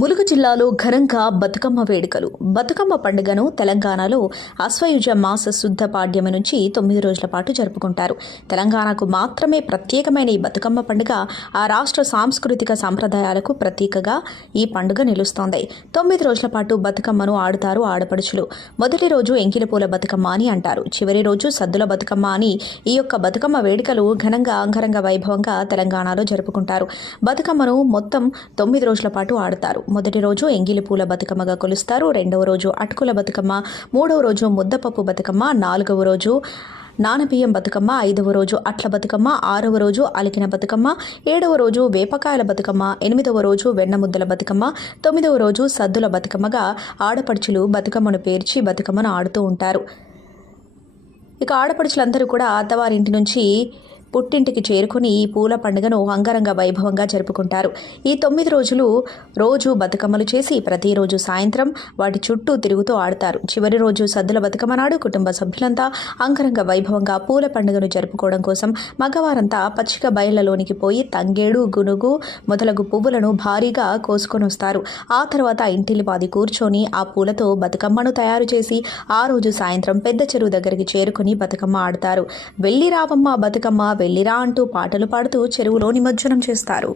ములుగు జిల్లాలో ఘనంగా బతుకమ్మ వేడుకలు. బతుకమ్మ పండుగను తెలంగాణలో అశ్వయుజ మాస శుద్ధ పాడ్యమి నుంచి 9 రోజుల పాటు జరుపుకుంటారు. తెలంగాణకు మాత్రమే ప్రత్యేకమైన ఈ బతుకమ్మ పండుగ ఆ రాష్ట్ర సాంస్కృతిక సంప్రదాయాలకు ప్రతీకగా ఈ పండుగ నిలుస్తోంది. 9 రోజుల పాటు బతుకమ్మను ఆడుతారు ఆడపడుచులు. మొదటి రోజు ఎంగిలిపూల బతుకమ్మ అని అంటారు. చివరి రోజు సద్దుల బతుకమ్మ అని ఈ యొక్క బతుకమ్మ వేడుకలు ఘనంగా అంగరంగ వైభవంగా తెలంగాణలో జరుపుకుంటారు. బతుకమ్మను మొత్తం 9 రోజుల పాటు ఆడతారు. మొదటి రోజు ఎంగిలి పూల బతుకమ్మగా కొలుస్తారు. రెండవ రోజు అటుకుల బతుకమ్మ, మూడవ రోజు ముద్దపప్పు బతుకమ్మ, నాలుగవ రోజు నానబియ్యం బతుకమ్మ, ఐదవ రోజు అట్ల బతుకమ్మ, ఆరవ రోజు అలికిన బతుకమ్మ, ఏడవ రోజు వేపకాయల బతుకమ్మ, ఎనిమిదవ రోజు వెన్నముద్దల బతుకమ్మ, తొమ్మిదవ రోజు సద్దుల బతుకమ్మగా ఆడపడుచులు బతుకమ్మను పేర్చి బతుకమ్మను ఆడుతూ ఉంటారు. ఇక ఆడపడుచులందరూ కూడా అత్తవారింటి నుంచి పుట్టింటికి చేరుకుని ఈ పూల పండుగను అంగరంగ వైభవంగా జరుపుకుంటారు. ఈ 9 రోజులు రోజు బతుకమ్మలు చేసి ప్రతిరోజు సాయంత్రం వాటి చుట్టూ తిరుగుతూ ఆడతారు. చివరి రోజు సద్దుల బతుకమ్మ నాడు కుటుంబ సభ్యులంతా అంగరంగ వైభవంగా పూల పండుగను జరుపుకోవడం కోసం మగవారంతా పచ్చిక బయళ్లలోనికి పోయి తంగేడు, గునుగు మొదలగు పువ్వులను భారీగా కోసుకొని వస్తారు. ఆ తర్వాత ఇంటిల్లిపాది కూర్చొని ఆ పూలతో బతుకమ్మను తయారు చేసి ఆ రోజు సాయంత్రం పెద్ద చెరువు దగ్గరికి చేరుకుని బతుకమ్మ ఆడతారు. వెళ్ళి రావమ్మ బతుకమ్మ వెళ్ళిరా అంటూ పాటలు పాడుతూ చెరువులో నిమజ్జనం చేస్తారు.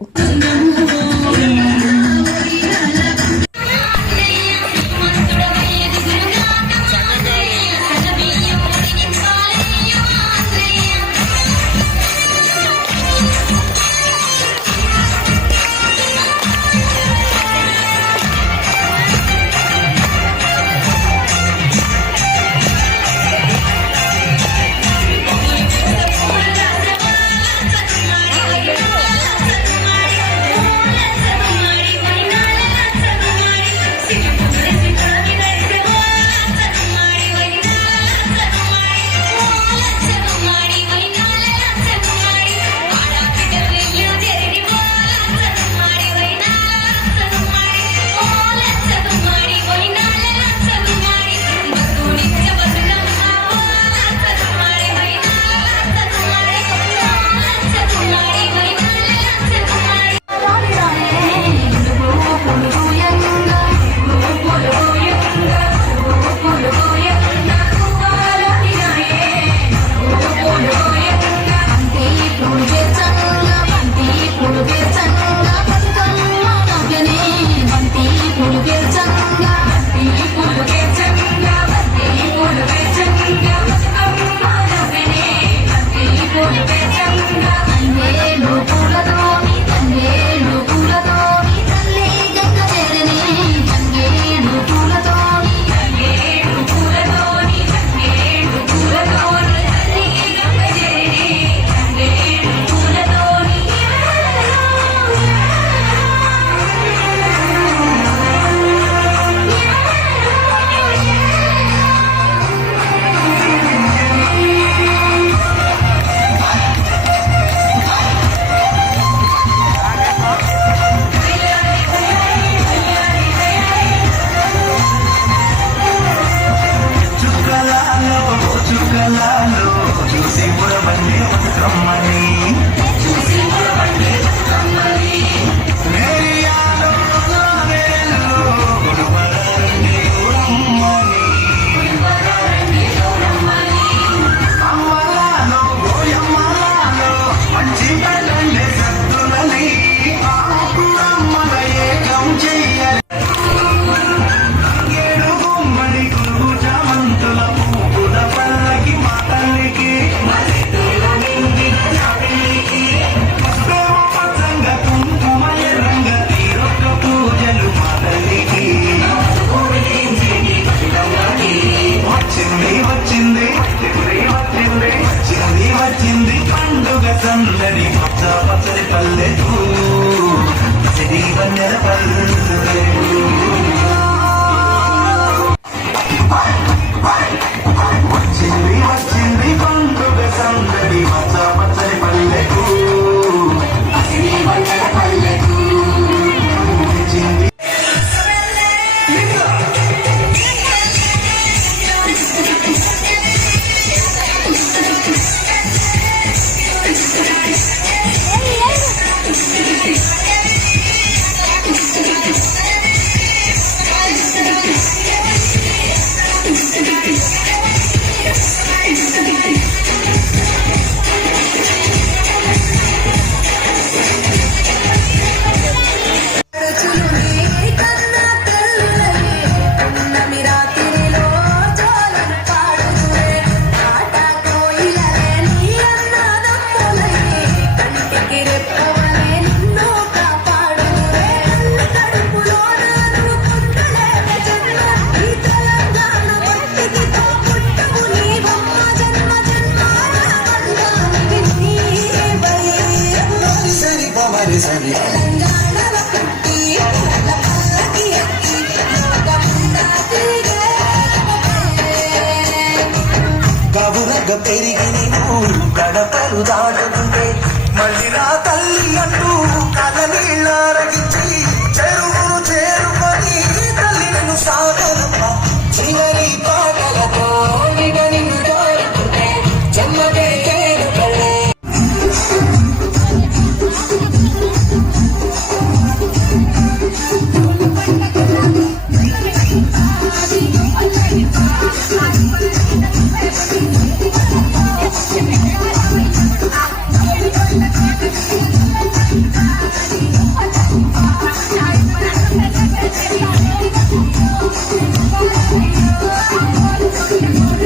దాటుతుంటే మళ్ళీ రా తల్లి అంటూ కళ్ళ నీళ్ళ